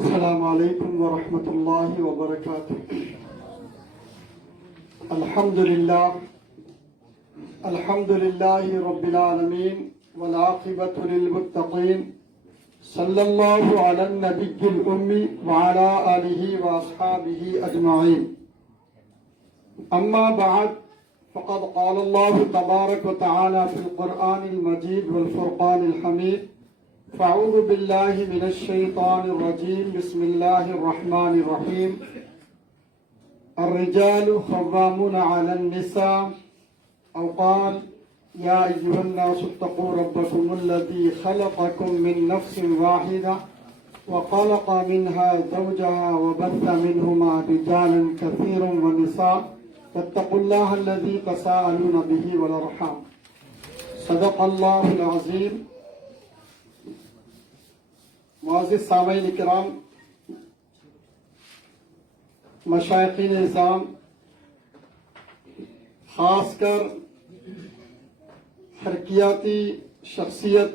السلام علیکم ورحمۃ اللہ وبرکاتہ۔ الحمد للہ رب العالمین والعاقبۃ للمتقین، صلی اللہ علی النبی الامی وعلی آلہ واصحابہ اجمعین۔ اما بعد فقد قال اللہ تبارک وتعالی فی القرآن المجید والفرقان الحمید، فاعوذ باللہ من الشیطان الرجیم، بسم اللہ الرحمن الرحیم۔ الرجال قوامون علی النساء، او قال یا ایہا الناس اتقوا ربکم الذی خلقکم من نفس واحدہ وخلق منها زوجها وبث منهما رجالا كثيرا ونساء واتقوا اللہ الذی تساءلون به والارحام، صدق اللہ العظیم۔ معزز سامعین کرام، مشائخین نظام، خاص کر حرکیاتی شخصیت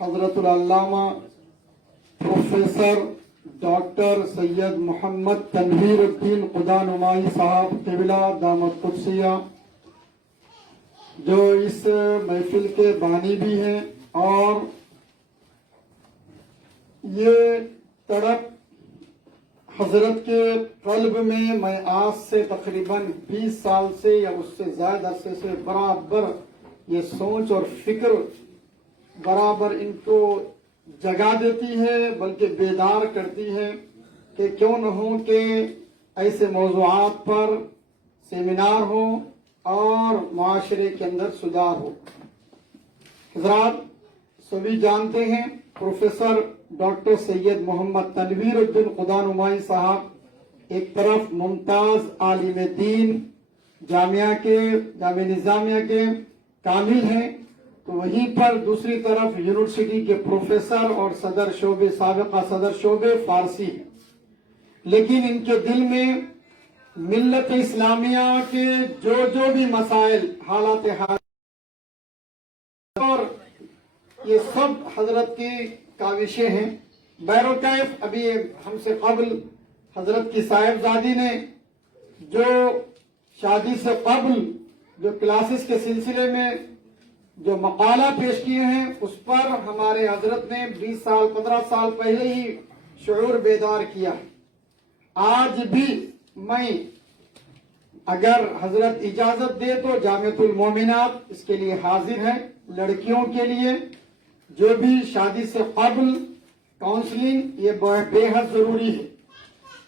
حضرت العلامہ پروفیسر ڈاکٹر سید محمد تنویر الدین خدا نمائی صاحب قبلہ دامت قدسیہ، جو اس محفل کے بانی بھی ہیں، اور یہ تڑپ حضرت کے قلب میں آج سے تقریباً 20 سال سے یا اس سے زائد عرصے سے برابر یہ سوچ اور فکر برابر ان کو جگا دیتی ہے، بلکہ بیدار کرتی ہے کہ کیوں نہ ہو کہ ایسے موضوعات پر سیمینار ہو اور معاشرے کے اندر سدھار ہو۔ حضرات سبھی جانتے ہیں پروفیسر ڈاکٹر سید محمد تنویر الدین خدا نمائی صاحب ایک طرف ممتاز عالم دین جامعہ نظامیہ کے کامل ہیں، تو وہیں پر دوسری طرف یونیورسٹی کے پروفیسر اور سابقہ صدر شعبے فارسی ہیں، لیکن ان کے دل میں ملت اسلامیہ کے جو بھی مسائل، حالات اور یہ سب حضرت کی کاوشیں ہیں۔ بیروکیف ابھی ہم سے قبل حضرت کی صاحبزادی نے جو شادی سے قبل جو کلاسز کے سلسلے میں جو مقالہ پیش کیے ہیں، اس پر ہمارے حضرت نے 20 سال 15 سال پہلے ہی شعور بیدار کیا۔ آج بھی میں اگر حضرت اجازت دے تو جامعۃ المومنات اس کے لیے حاضر ہے۔ لڑکیوں کے لیے جو بھی شادی سے قبل کاؤنسلنگ، یہ بے حد ضروری ہے،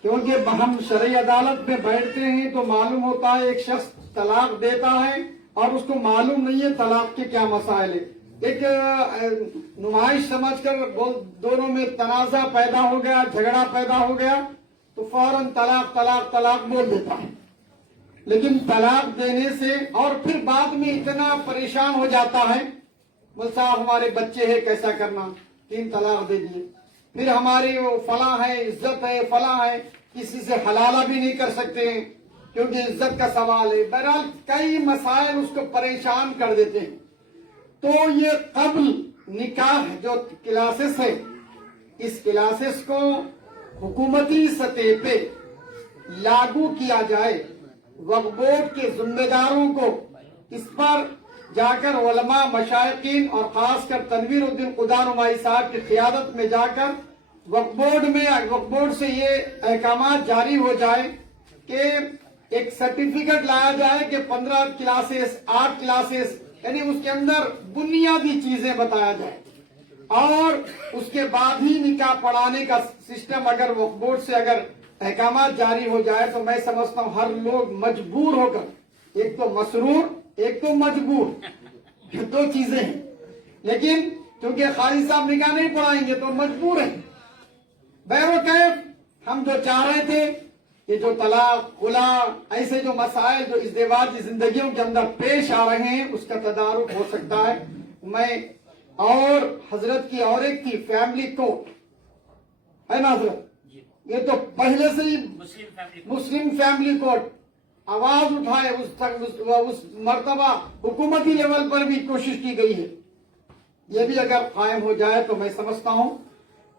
کیونکہ ہم شرعی عدالت میں بیٹھتے ہیں تو معلوم ہوتا ہے ایک شخص طلاق دیتا ہے اور اس کو معلوم نہیں ہے طلاق کے کیا مسائل ہے، ایک نمائش سمجھ کر دونوں میں تنازع پیدا ہو گیا، جھگڑا پیدا ہو گیا تو فوراً طلاق طلاق طلاق بول دیتا ہے۔ لیکن طلاق دینے سے اور پھر بعد میں اتنا پریشان ہو جاتا ہے، بول صاحب ہمارے بچے ہیں کیسا کرنا، 3 طلاق دے دیے، پھر ہماری وہ فلاں ہے، عزت ہے، فلاں ہے، کسی سے حلالہ بھی نہیں کر سکتے ہیں کیونکہ عزت کا سوال ہے۔ بہرحال کئی مسائل اس کو پریشان کر دیتے ہیں۔ تو یہ قبل نکاح جو کلاسز ہے، اس کلاسز کو حکومتی سطح پہ لاگو کیا جائے، وقف بورڈ کے ذمہ داروں کو اس پر جا کر علماء، مشائخین اور خاص کر تنویر الدین خدا نمائی صاحب کی قیادت میں جا کر وقف بورڈ سے یہ احکامات جاری ہو جائے کہ ایک سرٹیفکیٹ لایا جائے کہ 15 کلاسز 8 کلاسز، یعنی اس کے اندر بنیادی چیزیں بتایا جائے، اور اس کے بعد ہی نکاح پڑھانے کا سسٹم اگر وقف بورڈ سے اگر احکامات جاری ہو جائے تو میں سمجھتا ہوں ہر لوگ مجبور ہو کر، ایک تو مسرور ایک تو مجبور، 2 چیزیں ہیں، لیکن کیونکہ خالی صاحب نکاح نہیں پڑھائیں گے تو مجبور ہیں۔ بیروکیف ہم جو چاہ رہے تھے کہ جو طلاق، خلا، ایسے جو مسائل جو ازدواجی زندگیوں کے اندر پیش آ رہے ہیں، اس کا تدارک ہو سکتا ہے۔ میں اور حضرت کی اور ایک تھی فیملی کورٹ ہے نا حضرت، یہ تو پہلے سے ہی مسلم فیملی کورٹ آواز اٹھائے، اس مرتبہ حکومتی لیول پر بھی کوشش کی گئی ہے، یہ بھی اگر قائم ہو جائے تو میں سمجھتا ہوں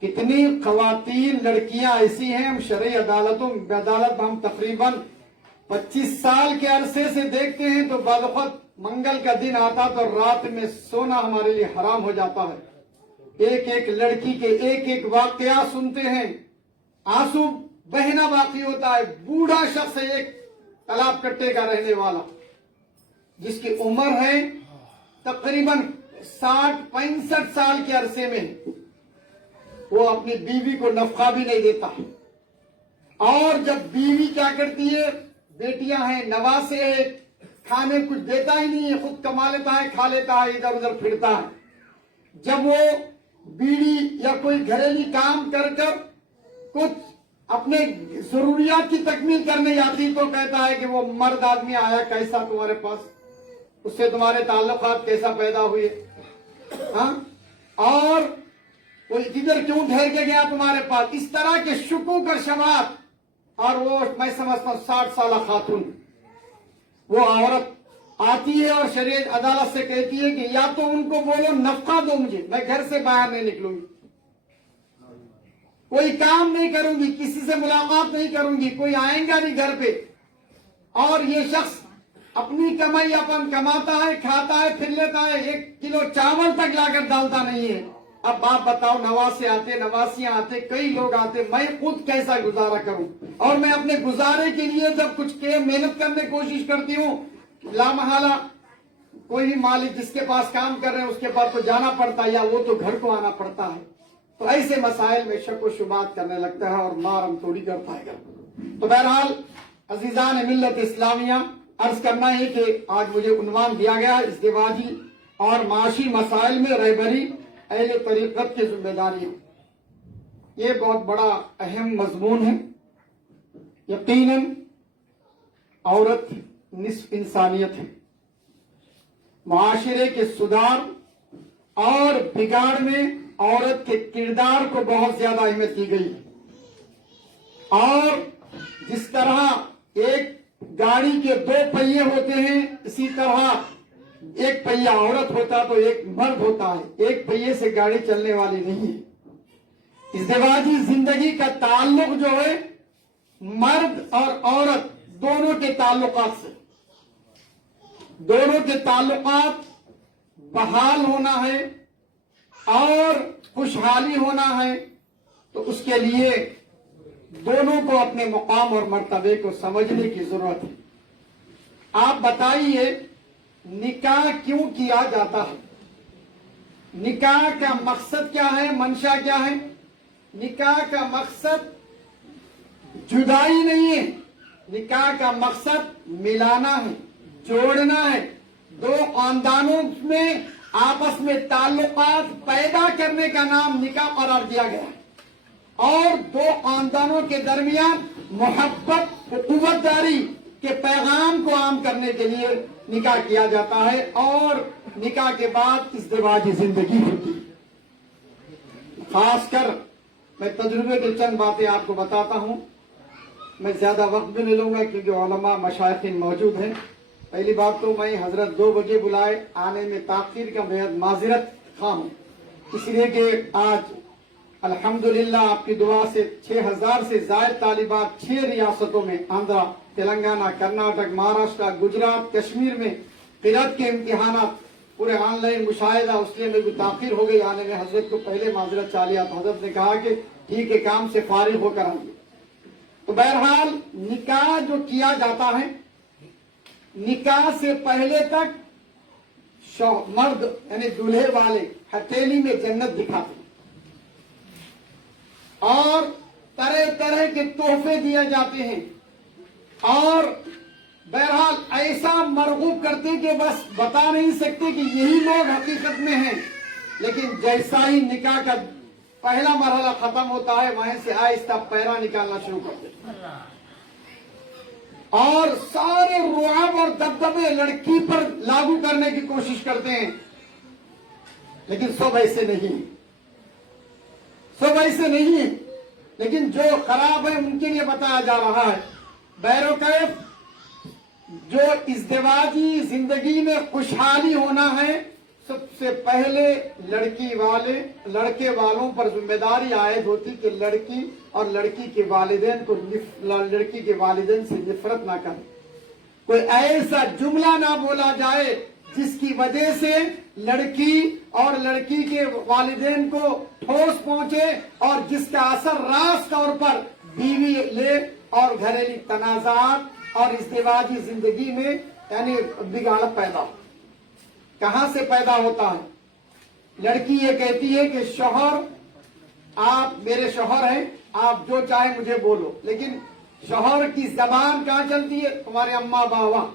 کتنی خواتین لڑکیاں ایسی ہیں، ہم شرعی عدالت ہم تقریباً 25 سال کے عرصے سے دیکھتے ہیں، تو بعض وقت منگل کا دن آتا تو رات میں سونا ہمارے لیے حرام ہو جاتا ہے۔ ایک ایک لڑکی کے ایک ایک واقعہ سنتے ہیں، آنسو بہنا باقی ہوتا ہے۔ بوڑھا شخص ہے، ایک تالاب کٹے کا رہنے والا، جس کی عمر ہے تقریباً 60-65 سال کے عرصے میں، وہ اپنی بیوی کو نفقہ بھی نہیں دیتا، اور جب بیوی کیا کرتی ہے، بیٹیاں ہیں، نواسے ہیں، کھانے کچھ دیتا ہی نہیں ہے، خود کما لیتا ہے، کھا لیتا ہے، ادھر ادھر پھرتا ہے۔ جب وہ بیڑی یا کوئی گھریلو کام کر کر کچھ اپنے ضروریات کی تکمیل کرنے آتی تو کہتا ہے کہ وہ مرد آدمی آیا کیسا تمہارے پاس، اس سے تمہارے تعلقات کیسا پیدا ہوئے، ہاں، اور وہ ادھر کیوں ٹھہر کے گیا تمہارے پاس، اس طرح کے شکوک اور شبہات۔ اور وہ میں سمجھتا ہوں 60 سالہ خاتون، وہ عورت آتی ہے اور شریعت عدالت سے کہتی ہے کہ یا تو ان کو بولو نفقہ دو مجھے، میں گھر سے باہر نہیں نکلوں گی، کوئی کام نہیں کروں گی، کسی سے ملاقات نہیں کروں گی، کوئی آئیں گا نہیں گھر پہ، اور یہ شخص اپنی کمائی اپن کماتا ہے، کھاتا ہے، پھر لیتا ہے، 1 کلو چاول تک لا کر ڈالتا نہیں ہے۔ اب آپ بتاؤ، نواسے آتے، نواسیاں آتے، کئی لوگ آتے، میں خود کیسا گزارا کروں، اور میں اپنے گزارے کے لیے جب کچھ محنت کرنے کی کوشش کرتی ہوں، لامحالہ کوئی بھی مالک جس کے پاس کام کر رہے ہیں اس کے پاس تو جانا پڑتا ہے، یا وہ تو گھر کو آنا پڑتا ہے، تو ایسے مسائل میں شک و شبہات کرنے لگتا ہے اور مارم توڑی کرتا ہے۔ تو بہرحال عزیزان ملت اسلامیہ، عرض کرنا ہے کہ آج مجھے عنوان دیا گیا ازدواجی اور معاشی مسائل میں رہبری اہل طریقت کی ذمہ داریاں۔ یہ بہت بڑا اہم مضمون ہے۔ یقیناً عورت نصف انسانیت ہے۔ معاشرے کے سدھار اور بگاڑ میں عورت کے کردار کو بہت زیادہ اہمیت دی گئی ہے، اور جس طرح ایک گاڑی کے 2 پہیے ہوتے ہیں، اسی طرح ایک پہیہ عورت ہوتا تو ایک مرد ہوتا ہے، ایک پہیے سے گاڑی چلنے والی نہیں ہے۔ ازدواجی زندگی کا تعلق جو ہے مرد اور عورت دونوں کے تعلقات سے، دونوں کے تعلقات بحال ہونا ہے اور خوشحالی ہونا ہے، تو اس کے لیے دونوں کو اپنے مقام اور مرتبے کو سمجھنے کی ضرورت ہے۔ آپ بتائیے نکاح کیوں کیا جاتا ہے؟ نکاح کا مقصد کیا ہے، منشا کیا ہے؟ نکاح کا مقصد جدائی نہیں ہے، نکاح کا مقصد ملانا ہے، جوڑنا ہے، 2 خاندانوں میں آپس میں تعلقات پیدا کرنے کا نام نکاح قرار دیا گیا ہے، اور 2 خاندانوں کے درمیان محبت، اخوت داری کے پیغام کو عام کرنے کے لیے نکاح کیا جاتا ہے، اور نکاح کے بعد ازدواجی زندگی ہوتی ہے۔ خاص کر میں تجربے کی چند باتیں آپ کو بتاتا ہوں، میں زیادہ وقت بھی نہیں لوں گا کیونکہ علماء مشائخین موجود ہیں۔ پہلی بات تو میں حضرت 2 بجے بلائے، آنے میں تاخیر کا بہت معذرت خواہ ہوں، اس لیے کہ آج الحمدللہ آپ کی دعا سے 6000 سے زائد طالبات 6 ریاستوں میں، آندھرا، تلنگانہ، کرناٹک، مہاراشٹر، گجرات، کشمیر میں قرأت کے امتحانات پورے آن لائن مشاہدہ، اس لیے میں تاخیر ہو گئی آنے میں۔ حضرت کو پہلے معذرت چاہیے، حضرت نے کہا کہ ٹھیک ہے، کام سے فارغ ہو کر آئیے۔ تو بہرحال نکاح جو کیا جاتا ہے، نکاح سے پہلے تک مرد یعنی دولہے والے ہتھیلی میں جنت دکھاتے ہیں، اور طرح طرح کے تحفے دیے جاتے ہیں، اور بہرحال ایسا مرغوب کرتے کہ بس بتا نہیں سکتے کہ یہی لوگ حقیقت میں ہیں، لیکن جیسا ہی نکاح کا پہلا مرحلہ ختم ہوتا ہے، وہیں سے آہستہ پیرا نکالنا شروع کر دیتے ہیں، اور سارے رعب اور دبدبے لڑکی پر لاگو کرنے کی کوشش کرتے ہیں، لیکن سب ایسے نہیں، سب ایسے نہیں ہیں، لیکن جو خراب ہے ان کے لیے بتایا جا رہا ہے۔ بیروکیف جو ازدواجی زندگی میں خوشحالی ہونا ہے، سب سے پہلے لڑکے والوں پر ذمہ داری عائد ہوتی کہ لڑکی اور لڑکی کے والدین سے نفرت نہ کریں. کوئی ایسا جملہ نہ بولا جائے جس کی وجہ سے لڑکی اور لڑکی کے والدین کو ٹھوس پہنچے اور جس کا اثر راست طور پر بیوی لے اور گھریلو تنازعات اور ازدواجی زندگی میں یعنی بگاڑ پیدا ہو. کہاں سے پیدا ہوتا ہے؟ لڑکی یہ کہتی ہے کہ شوہر، آپ میرے شوہر ہیں، آپ جو چاہے مجھے بولو، لیکن شوہر کی زبان کہاں چلتی ہے؟ تمہارے اماں بابا،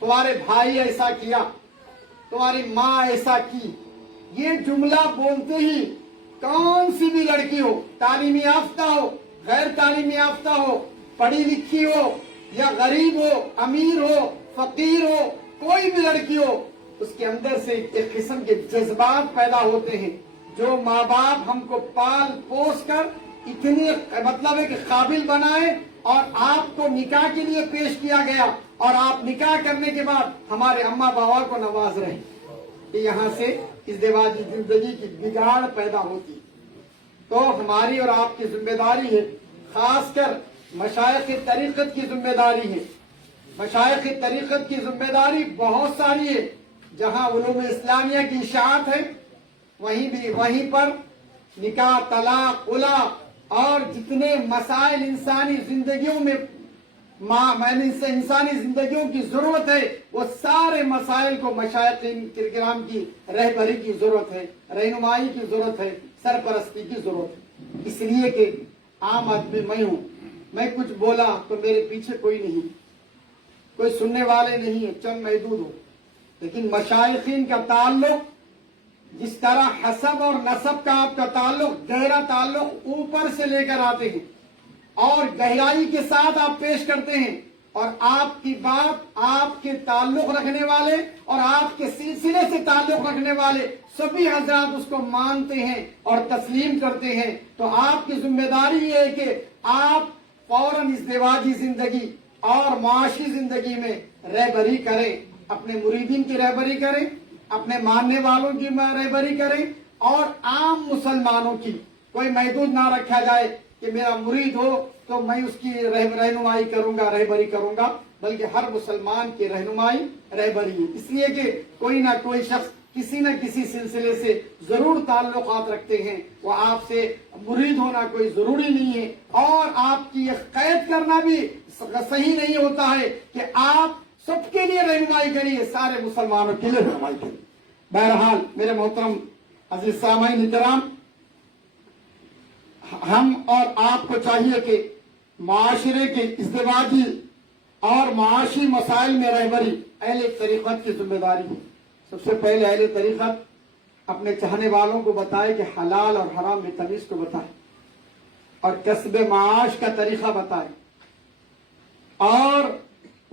تمہارے بھائی ایسا کیا، تمہاری ماں ایسا کی. یہ جملہ بولتے ہی کون سی بھی لڑکی ہو، تعلیمی یافتہ ہو، غیر تعلیمی یافتہ ہو، پڑھی لکھی ہو یا غریب ہو، امیر ہو، فقیر ہو، کوئی بھی لڑکی ہو، اس کے اندر سے ایک قسم کے جذبات پیدا ہوتے ہیں. جو ماں باپ ہم کو پال پوس کر اتنے مطلب ہے کہ قابل بنائے اور آپ کو نکاح کے لیے پیش کیا گیا اور آپ نکاح کرنے کے بعد ہمارے اماں بابا کو نواز رہے، کہ یہاں سے ازدواجی زندگی کی بگاڑ پیدا ہوتی. تو ہماری اور آپ کی ذمہ داری ہے، خاص کر مشائخ طریقت کی ذمہ داری ہے. مشائخ طریقت کی ذمہ داری بہت ساری ہے. جہاں علوم اسلامیہ کی اشاعت ہے وہیں پر نکاح، طلاق، خلا اور جتنے مسائل انسانی زندگیوں میں انسانی زندگیوں کی ضرورت ہے، وہ سارے مسائل کو مشائخ کرام کی رہبری کی ضرورت ہے، رہنمائی کی ضرورت ہے، سرپرستی کی ضرورت ہے. اس لیے کہ عام آدمی میں ہوں، میں کچھ بولا تو میرے پیچھے کوئی نہیں، کوئی سننے والے نہیں ہیں، چند محدود ہو. لیکن مشائخین کا تعلق جس طرح حسب اور نسب کا آپ کا تعلق، گہرا تعلق اوپر سے لے کر آتے ہیں اور گہرائی کے ساتھ آپ پیش کرتے ہیں، اور آپ کی بات آپ کے تعلق رکھنے والے اور آپ کے سلسلے سے تعلق رکھنے والے سبھی حضرات اس کو مانتے ہیں اور تسلیم کرتے ہیں. تو آپ کی ذمہ داری یہ ہے کہ آپ فوراً ازدواجی زندگی اور معاشی زندگی میں رہبری کریں، اپنے مریدین کی رہبری کریں، اپنے ماننے والوں کی رہبری کریں اور عام مسلمانوں کی. کوئی محدود نہ رکھا جائے کہ میرا مرید ہو تو میں اس کی رہنمائی کروں گا، رہبری کروں گا، بلکہ ہر مسلمان کی رہبری ہے. اس لیے کہ کوئی نہ کوئی شخص کسی نہ کسی سلسلے سے ضرور تعلقات رکھتے ہیں. وہ آپ سے مرید ہونا کوئی ضروری نہیں ہے، اور آپ کی یہ قید کرنا بھی صحیح نہیں ہوتا ہے کہ آپ سب کے لیے رہنمائی کریے، سارے مسلمانوں کے لیے رہنمائی کریے. بہرحال میرے محترم عزیز سامعین کرام، ہم اور آپ کو چاہیے کہ معاشرے کے ازدواجی اور معاشی مسائل میں رہبری اہل طریقت کی ذمہ داری ہے. سب سے پہلے اہل طریقت اپنے چاہنے والوں کو بتائے کہ حلال اور حرام میں تمیز کو بتائے اور کسب معاش کا طریقہ بتائے، اور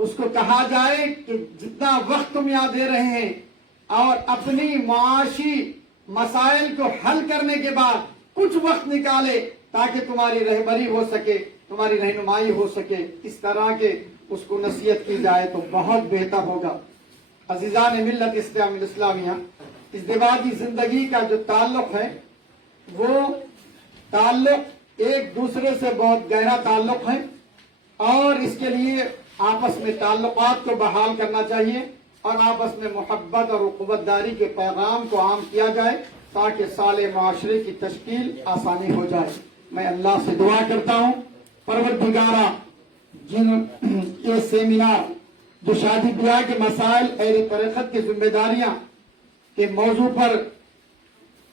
اس کو کہا جائے کہ جتنا وقت تم یہاں دے رہے ہیں اور اپنی معاشی مسائل کو حل کرنے کے بعد کچھ وقت نکالے تاکہ تمہاری رہبری ہو سکے، تمہاری رہنمائی ہو سکے، اس طرح کے اس کو نصیحت کی جائے تو بہت بہتر ہوگا. عزیزان ملت اسلامیہ، ازدواجی زندگی کا جو تعلق ہے وہ تعلق ایک دوسرے سے بہت گہرا تعلق ہے، اور اس کے لیے آپس میں تعلقات کو بحال کرنا چاہیے اور آپس میں محبت اور اخوت داری کے پیغام کو عام کیا جائے تاکہ صالح معاشرے کی تشکیل آسانی ہو جائے. میں اللہ سے دعا کرتا ہوں، پروردگارا یہ سیمینار جو شادی بیاہ کے مسائل اہل طریقت کی ذمہ داریاں کے موضوع پر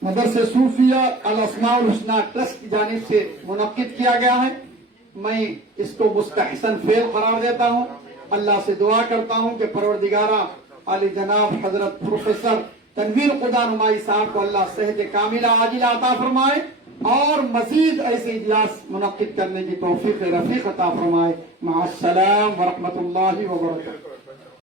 مدرسہ صوفیہ الاسماء الحسنی ٹرسٹ کی جانب سے منعقد کیا گیا ہے، میں اس کو مستحسن فعل قرار دیتا ہوں. اللہ سے دعا کرتا ہوں کہ پروردگارہ علی جناب حضرت پروفیسر تنویر خدا نمائی صاحب کو اللہ صحت کاملہ عاجلہ عطا فرمائے اور مزید ایسے اجلاس منعقد کرنے کی توفیق رفیق عطا فرمائے. مع السلام ورحمۃ اللہ وبرکاتہ.